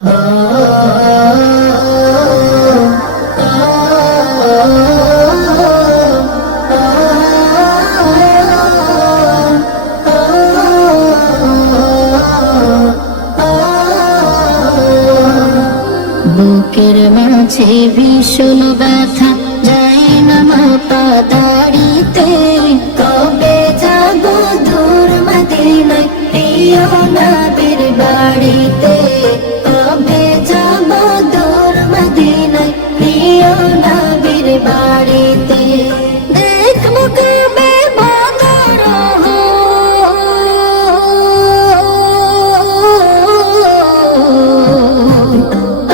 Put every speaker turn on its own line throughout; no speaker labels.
বুকের মাঝে ভীষণ ব্যথা, যাই না মাপা দাড়িতে। কবে যাব দূর মদিনায় প্রিয় নবীর বাড়িতে। মদিনায় প্রিয় নবীর বাড়িতে। দেখব কবে বদর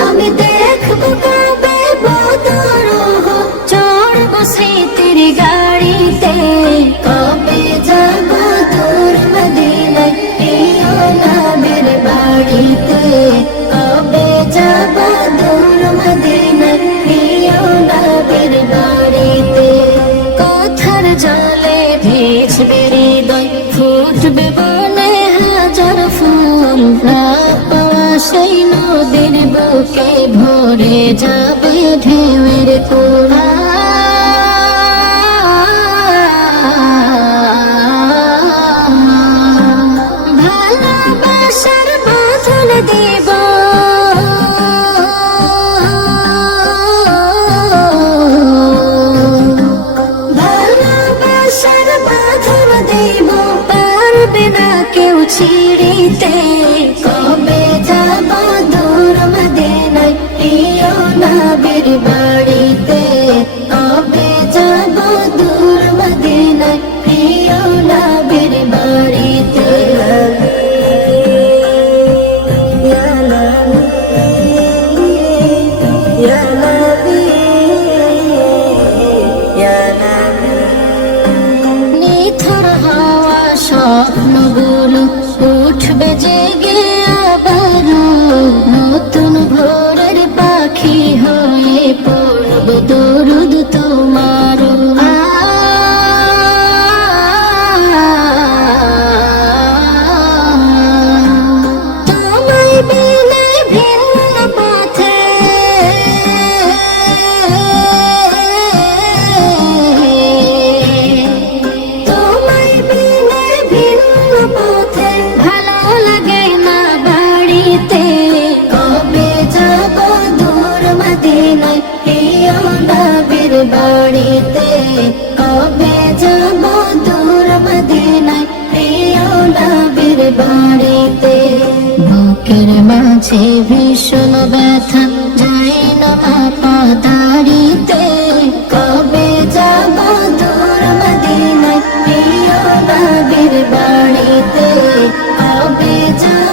আমি দেখব কবে বদর চড়বো স্মৃতির গাড়িতে। কবে যাব দূর মদিনায় প্রিয় নবীর বাড়িতে? না পাওয়া বুকে ভরে যাবে ঢেউয়ের কোড়া ভালোবাসার বাঁধন দেব। ভালোবাসার দেব। পারবে কেউ ছিড়িতে। স্বপ্নগুলো বাড়িতে, কবে যাব দূর মদিনায়? প্রিয় নবীর বাড়িতে। বুকের মাঝে ভীষণ ব্যথা, যাই না মাপা দাঁড়িতে কবে যাব দূর মদিনায়? প্রিয় নবীর বাড়িতে, কবে যাব